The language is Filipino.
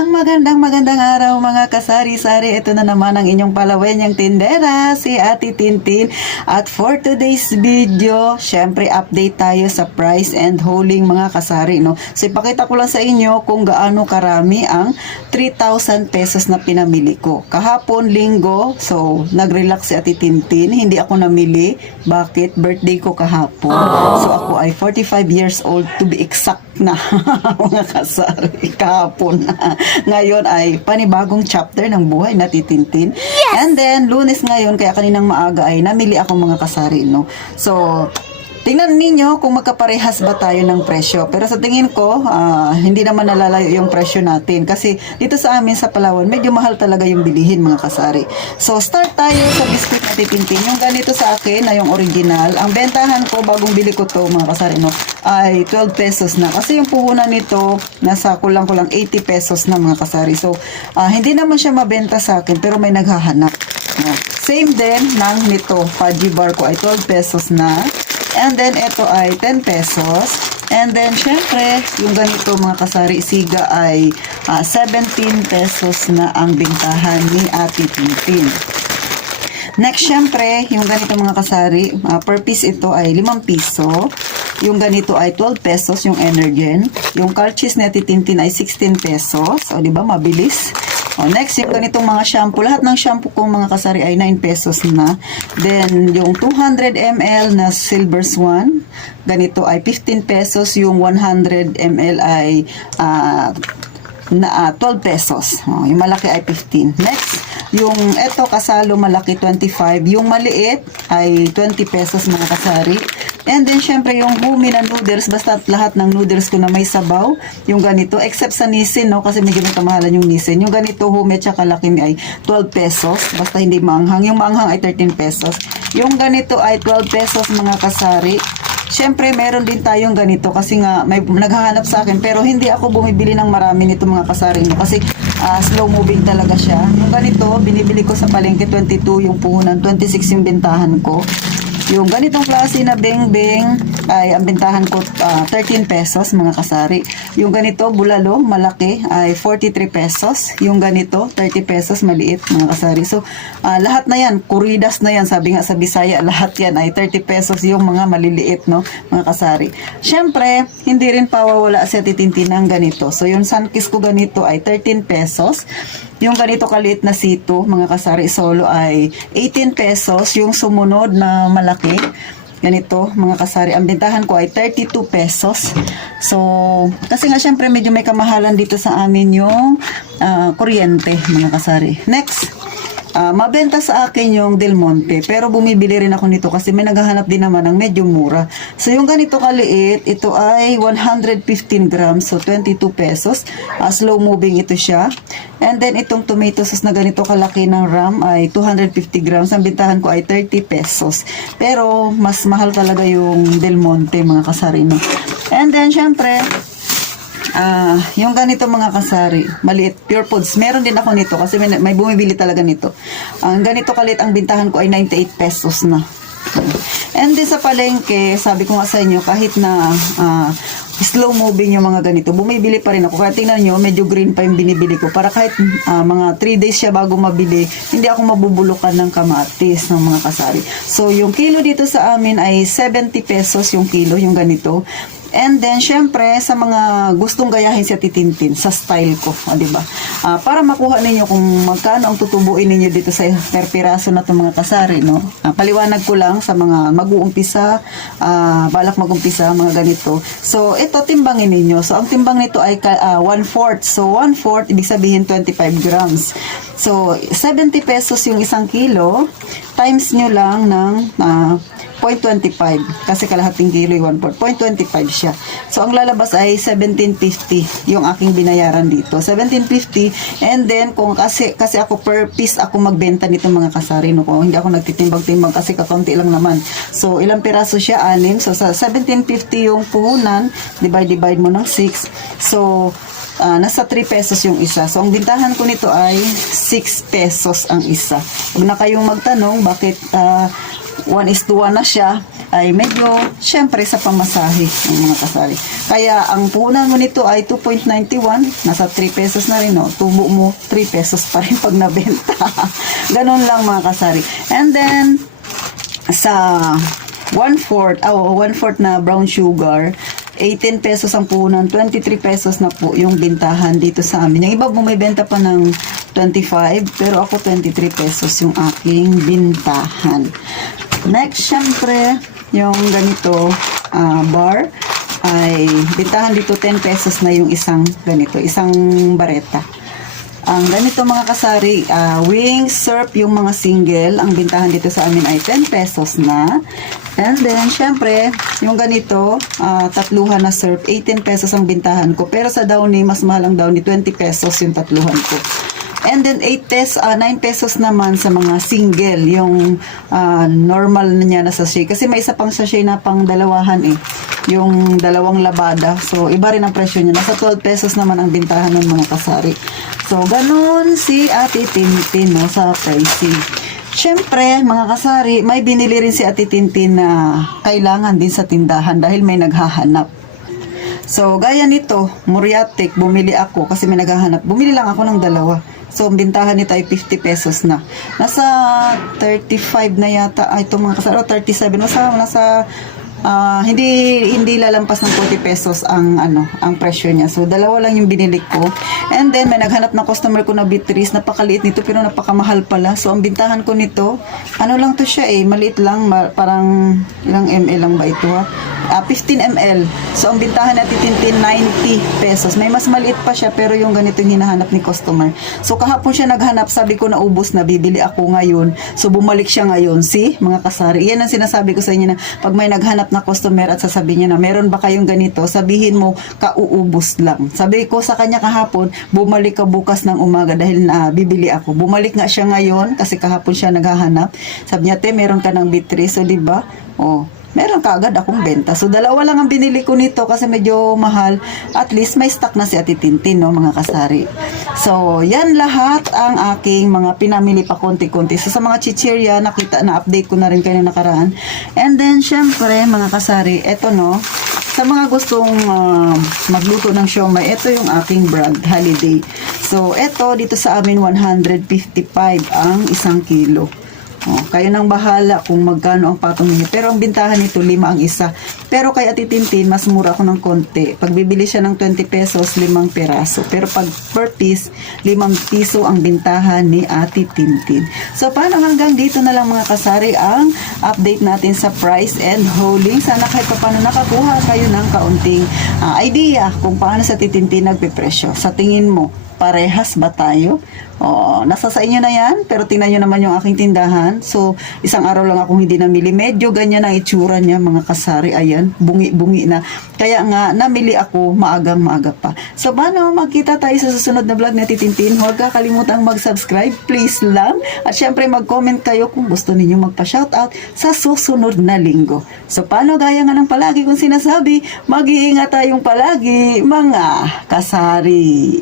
Magandang araw mga kasari-sari. Ito na naman ang inyong palawenyang tindera, si Ate Tintin. At for today's video, syempre update tayo sa price and hauling mga kasari, no? So ipakita ko lang sa inyo kung gaano karami ang 3,000 pesos na pinamili ko. Kahapon, linggo, so nag-relax si Ate Tintin. Hindi ako namili. Bakit? Birthday ko kahapon. So ako ay 45 years old to be exact na mga kasari kahapon. Ngayon ay panibagong chapter ng buhay na Titintin. Yes! And then, Lunes ngayon, kaya kaninang maaga ay namili ako mga kasari, no? So, tingnan ninyo kung magkaparehas ba tayo ng presyo. Pero sa tingin ko, hindi naman nalalayo yung presyo natin. Kasi dito sa amin sa Palawan, medyo mahal talaga yung bilihin mga kasari. So, start tayo sa biscuit na Titintin. Yung ganito sa akin na yung original. Ang bentahan ko, bagong bili ko to mga kasari, no, ay 12 pesos na. Kasi yung puhunan nito, nasa kulang-kulang 80 pesos na mga kasari. So, hindi naman siya mabenta sa akin, pero may naghahanap. Same din ng nito. Fudgy bar ko ay 12 pesos na. And then, ito ay 10 pesos. And then, syempre, yung ganito mga kasari, siga ay 17 pesos na ang bintahan ni Ate Tintin. Next, syempre, yung ganito mga kasari, per piece ito ay 5 piso. Yung ganito ay 12 pesos, yung Energen. Yung Calchis ni Ate Tintin ay 16 pesos. O, diba? Mabilis. O, next, yung ganitong mga shampoo. Lahat ng shampoo kong mga kasari ay 9 pesos na. Then, yung 200 ml na Silver Swan, ganito ay 15 pesos. Yung 100 ml ay 12 pesos. O, yung malaki ay 15. Next, yung eto kasalo malaki 25. Yung maliit ay 20 pesos mga kasari. And then, syempre, yung Humi na noodles, basta lahat ng noodles ko na may sabaw, yung ganito, except sa Nissin, no, kasi medyo may kamahalan yung Nissin. Yung ganito, Humi at saka Lakimi ay 12 pesos, basta hindi maanghang. Yung maanghang ay 13 pesos. Yung ganito ay 12 pesos, mga kasari. Syempre, meron din tayong ganito, kasi nga, may naghahanap sa akin, pero hindi ako bumibili ng marami nito, mga kasari, no, kasi slow moving talaga siya. Yung ganito, binibili ko sa palengke 22 yung puhunan, 26 yung bentahan ko. Yung ganitong klase na beng-beng ay ang bentahan ko 13 pesos mga kasari. Yung ganito bulalo malaki ay 43 pesos. Yung ganito 30 pesos maliit mga kasari. So lahat na yan, kuridas na yan, sabi nga sa Bisaya, lahat yan ay 30 pesos yung mga maliliit, no, mga kasari. Syempre, hindi rin pawawala sa Titintin ng ganito. So yung Sunkiss ko ganito ay 13 pesos. Yung ganito kaliit na sito, mga kasari, solo ay 18 pesos. Yung sumunod na malaki, ganito, mga kasari, ang bentahan ko ay 32 pesos. So, kasi nga syempre medyo may kamahalan dito sa amin yung kuryente, mga kasari. Next, mabenta sa akin yung Del Monte, pero bumibili rin ako nito kasi may naghahanap din naman ng medyo mura. So yung ganito kaliit, ito ay 115 grams, so 22 pesos. Slow moving ito siya. And then itong tomato sauce na ganito kalaki ng RAM ay 250 grams. Ang bintahan ko ay 30 pesos. Pero mas mahal talaga yung Del Monte, mga kasari, no? And then syempre, yung ganito mga kasari, maliit, Pure Foods, meron din ako nito kasi may bumibili talaga nito. Ang ganito kalit, ang bintahan ko ay 98 pesos na. And then sa palengke, sabi ko nga sa inyo, kahit na slow moving yung mga ganito, bumibili pa rin ako. Kaya tingnan nyo, medyo green pa yung binibili ko. Para kahit mga 3 days siya bago mabili, hindi ako mabubulukan ng kamatis ng mga kasari. So yung kilo dito sa amin ay 70 pesos yung kilo, yung ganito. And then, syempre, sa mga gustong gayahin si Titintin, sa style ko, diba? Para makuha ninyo kung magkano ang tutubuin ninyo dito sa per piraso na itong mga kasari, no? Paliwanag ko lang sa mga mag-uumpisa, balak mag-umpisa, mga ganito. So, ito, timbangin ninyo. So, ang timbang nito ay 1/4. So, 1/4, ibig sabihin 25 grams. So, 70 pesos yung isang kilo, times nyo lang ng 0.25 kasi kalahating kilo ay 1/4. 0.25 siya. So, ang lalabas ay 17.50 yung aking binayaran dito. 17.50 and then, kung kasi ako per piece ako magbenta nito mga kasari, no? Kung hindi ako nagtitimbang-timbang kasi kakaunti lang naman. So, ilang piraso siya? 6. So, sa 17.50 yung puhunan, divide mo ng 6. So, nasa 3 pesos yung isa. So, ang bintahan ko nito ay 6 pesos ang isa. Huwag na kayong magtanong bakit 1:1 na siya. ay medyo, syempre, sa pamasahe ng mga kasari. Kaya, ang puhunan mo nito ay 2.91, nasa 3 pesos na rin, no? Tubo mo, 3 pesos pa rin pag nabenta. Ganun lang mga kasari. And then, sa 1/4 na brown sugar, 18 pesos ang puhunan, 23 pesos na po yung bintahan dito sa amin. Yung iba bumibenta pa ng 25, pero ako 23 pesos yung aking bintahan. Next, syempre, yung ganito bar, ay bintahan dito 10 pesos na yung isang ganito, isang bareta. Ang ganito mga kasari, wings, surf, yung mga single, ang bintahan dito sa amin ay 10 pesos na. And then, syempre, yung ganito, tatluhan na surf, 18 pesos ang bintahan ko. Pero sa Downy, mas mahal ang Downy, 20 pesos yung tatluhan ko. And then 9 pesos naman sa mga single, yung normal na niya na sachet. Kasi may isa pang sachet na pang dalawahan yung dalawang labada. So, iba rin ang presyo niya. Nasa 12 pesos naman ang bintahan ng mga kasari. So, ganun si Ate Tintin, no, sa pricing. Siyempre, mga kasari, may binili rin si Ate Tintin na kailangan din sa tindahan dahil may naghahanap. So, gaya nito, Muriatic, bumili ako kasi may naghahanap. Bumili lang ako ng dalawa. So, ang bintahan nito ay 50 pesos na. Nasa 35 na yata. Ito mga kasari, 37. Nasa hindi lalampas ng 40 pesos ang presyo niya. So dalawa lang yung binili ko. And then may naghanap na customer ko na Beatrice, napakaliit nito pero napakamahal pala. So ang bintahan ko nito, lang to siya maliit lang, parang ilang ml lang ba ito 15 ml. So ang bintahan natin Tintin 90 pesos. May mas maliit pa siya pero yung ganito yung hinahanap ni customer. So kahapon siya naghanap, sabi ko na ubos na, bibili ako ngayon. So bumalik siya ngayon. See, mga kasari, yan ang sinasabi ko sa inyo na pag may naghanap na customer at sasabihin niya na meron ba kayong ganito, sabihin mo kauubos lang. Sabi ko sa kanya kahapon, bumalik ka bukas ng umaga dahil bibili ako. Bumalik nga siya ngayon kasi kahapon siya naghahanap. Sabi niya, te, meron ka ng Beatrice, so diba? Meron ka agad akong benta. So, dalawa lang ang binili ko nito kasi medyo mahal. At least, may stock na si Ate Tintin, no, mga kasari. So, yan lahat ang aking mga pinamili pa konti-konti. So, sa mga chichirya, nakita na update ko na rin kayo nakaraan. And then, syempre, mga kasari, eto, no, sa mga gustong magluto ng siomai, ito yung aking brand, Holiday. So, eto, dito sa amin, 155 ang 1 kilo. Kayo nang bahala kung magkano ang patong niyo. Pero ang bintahan nito, 5 ang isa. Pero kay Ate Tintin, mas mura ako ng konti. Pag bibili siya ng 20 pesos, 5 peraso. Pero pag per piece, 5 piso ang bintahan ni Ate Tintin. So, paano hanggang dito na lang mga kasari ang update natin sa price and hauling. Sana kahit paano nakakuha kayo ng kaunting idea kung paano sa Ate Tintin nagpipresyo. Sa tingin mo, parehas ba tayo? Nasa sa inyo na yan, pero tingnan nyo naman yung aking tindahan. So, isang araw lang akong hindi namili. Medyo ganyan ang itsura niya, mga kasari. Ayan, bungi-bungi na. Kaya nga, namili ako maagang-maaga pa. So, paano magkita tayo sa susunod na vlog na Titintin? Huwag kakalimutang mag-subscribe, please lang. At syempre, mag-comment kayo kung gusto ninyo magpa-shoutout sa susunod na linggo. So, paano gaya nga ng palagi kong sinasabi, mag-iingat tayong palagi, mga kasari.